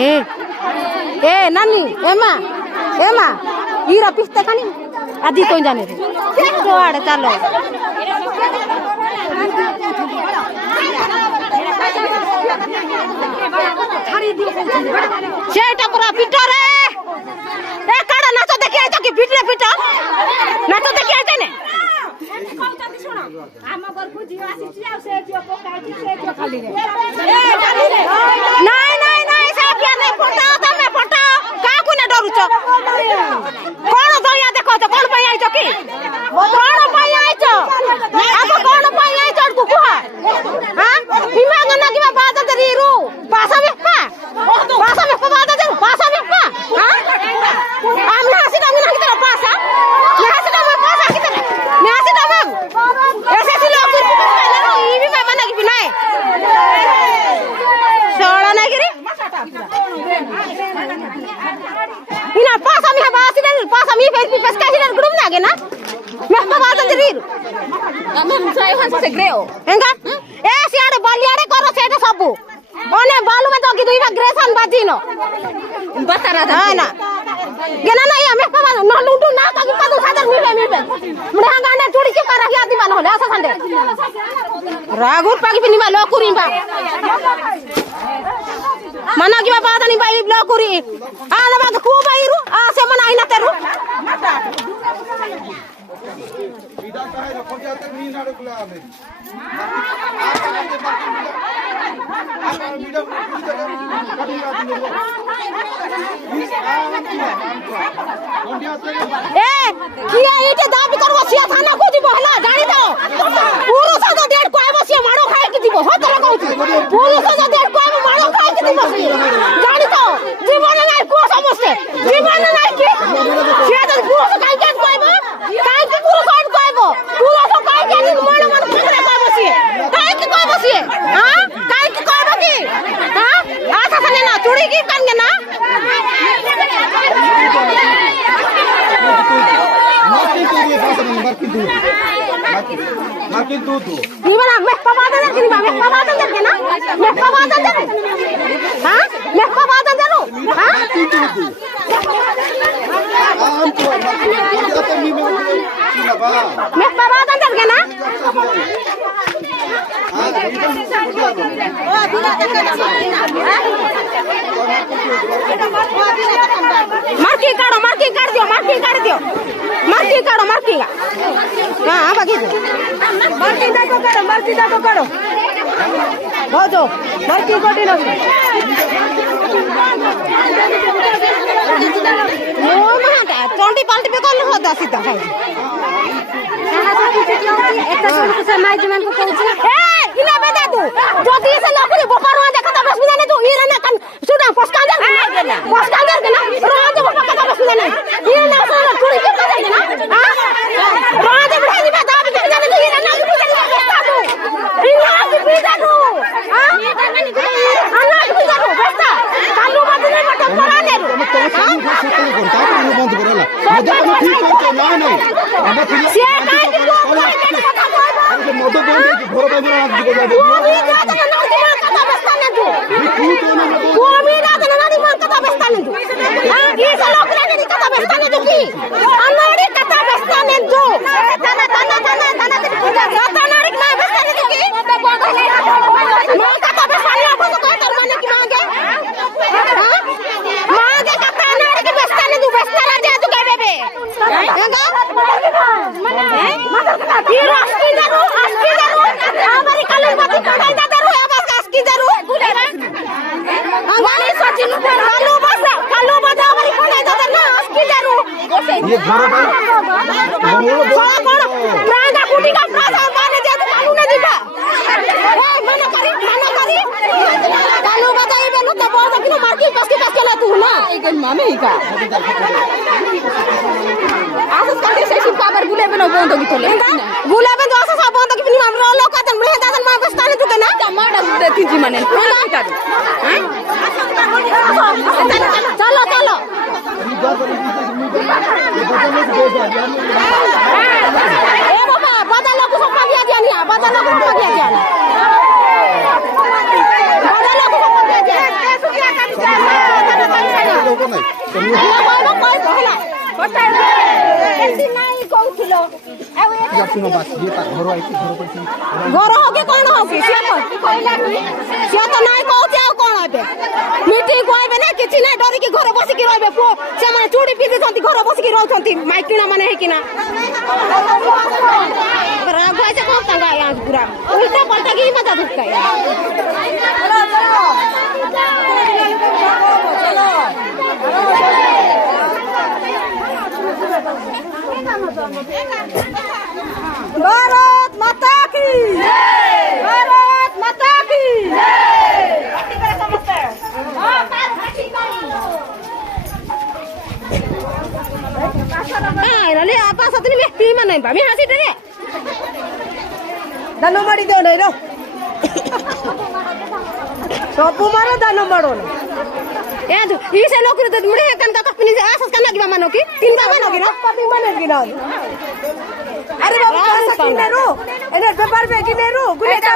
ए नानी एमा एमा ईरा पिस्ता खानी आदि कोई जाने तो आड़े चलो सेटा पूरा पिटा रे ए काड़ा नाचो देखि आइतो कि पिटले पिटा नाचो देखि आइते ने आम बरकु जियो आसी आ से जियो पकाई से जियो खाली रे ए खाली रे नहीं नहीं नहीं से क्या नहीं फटाओ तमे फटाओ का को ने डरुचो कोन दया देखो तो कोन पई आइतो कि कोन पई आइतो अब कोन पई आइतो तू कुहा हां हिमा गना कि बात दरी रु पासा में बात दे पासा में हां हम नासी ना कि तेरा पासा नासी ना पासा कि तेरा नासी ना हम ऐसे से लोग कुछ कहले रो ई भी बाबा ना कि बिना सोड़ा ना गिरी इना पासा में बासी ना पासा में फेस भी पेस का गुडुम ना गे ना मैं बात दे री हम साइ हंस से ग्रेओ हेंगा ए सियाड़े बलियाड़े करो सेटा सबु ओने बालू में तो कि दुईबा ग्रेसन बाजिनो बता रहा था ना गेना ना ये मैं पवा न लुंडू ना का कि पदु सादर मिबे मुडा गाने चुड़ी के करा आदि मान होले आसा संडे रागुर पाकी पिनी मा लोकुरी बा मना कि बात नहीं बाई लोकुरी आ ना बात खूब आइरु आ से मन आइना तेरु विदा कहे रखो जाते नी नाडे कुला आमे ए किया इटे दाबी करबो सिया थाना को दिबो हला जानि दो पुरुष तो डेढ़ को आबो सिया मारो खाए के दिबो हो तोरा कहू पुरुष तो डेढ़ को आबो मारो खाए के दिबो जानि दो जीवन নাই को समस्ते जीवन নাই कि सिया तो पुरुष काई के कहबो काई के पुरुष और कहबो पुरुष काई के मन मन पकड़े कहबो सिए काई के कहबो सिए हां काई के कहबो कि हां आसा सने ना चुड़ी की कान के ना मार्किन तू Gimana? Meh pamatan deh gini, meh pamatan deh gini, meh pamatan deh, hah? Meh pamatan deh lu, hah? Meh pamatan deh gini. Marking kar diyo, marking. हाँ हाँ बाकी मार्किंग दातो करो बहुत मार्किंग कोटी ना वो महाटा चोंटी पाल्टी पे कॉल होता सीधा खाई একটা সরকুসা মাই জমান কো কইছে এ ইনা বেদা তু যদি এসে নকরি বপারওয়া দেখাতা বস বিনা তু ইরা না কান সুডা পস্কান্দার না পস্কান্দার না রাজ বপাকা বস বিনা ইরা না সারা চুরি কে কাজে না হ্যাঁ রাজ বড়াই দিবা দাব কে জানে তু ইরা না বিদা তু ইরা বিদা তু হ্যাঁ আনা বিদা তু বেস্তা কালু বাদনে মত পড়া দে বন্ধ করেলা মদ ঠিক করতে না নাই আমরা সে কাই কি কথা কইবা মদ বন্ধ ঘর বাইরে রাখ দিবে যাবে ওই জায়গা না দিবা কথা বেস্তা না তু ওই জায়গা না দিবা কথা বেস্তা না তু হ্যাঁ এই লোক রে নি কথা বেস্তা না তু কি আনাড়ি কথা বেস্তা না তু তানা তানাড়ি না বেস্তা না তু কি মা কথা বেস্তা না আপু তো তোর মানে কি মাগে হ্যাঁ মাগে কথা আনাড়ি কি বেস্তা না তু বেস্তা না দে তু কে বেবে হেঙ্গা ये आस्की दारू हमारी कलर बाती कढ़ाई ना दारू आवाज आस्की दारू हमारी सचिन कालू बाजा हमारी कढ़ाई दादा ना आस्की दारू ये घोड़ा कोण प्रागा कुटी का प्रागा माने जे कालू ने दिबा ए मना करी कालू बाजा ये बेनु त बहुत किनो मार्की कसके ला तू ना एक मामे ही का आसस कंटे से पावर गुले बनो बंद की तोले गुला बंद आसस बंद की बिनी हमरो लोक आतन बहे दादन मा बस्ताने तू ना टमाटर दे तीजी माने हैं चलो बड़ा लोग को दिया जाए बड़ा लोग को दिया जाए सुखिया का दिया घर होगी कौन होगी सी तो नाई कहते कौन हे मीटिंग कहबे ना किसी ना डर की घर बसिक रे पुओ से चूड़ी पिंधि घर बसिक रोचे माइकिना मैंने हेकिना राग से कौन तंगा यहाँ पूरा उल्टा पलटा की मजा धुपका भारत माता की भारत माता की आप सतनी में टीम नहीं बा मैं हंसी डरे दानो मारी दो नहीं रो सब मारो दानो मारो ए तो इसे लोग तो मुड़े कन का अपनी आसस करना की मानो की तीन का मानो की ना कभी मानो की ना अरे बाबू कैसा किने रो एने पेपर पे किने रो गुले का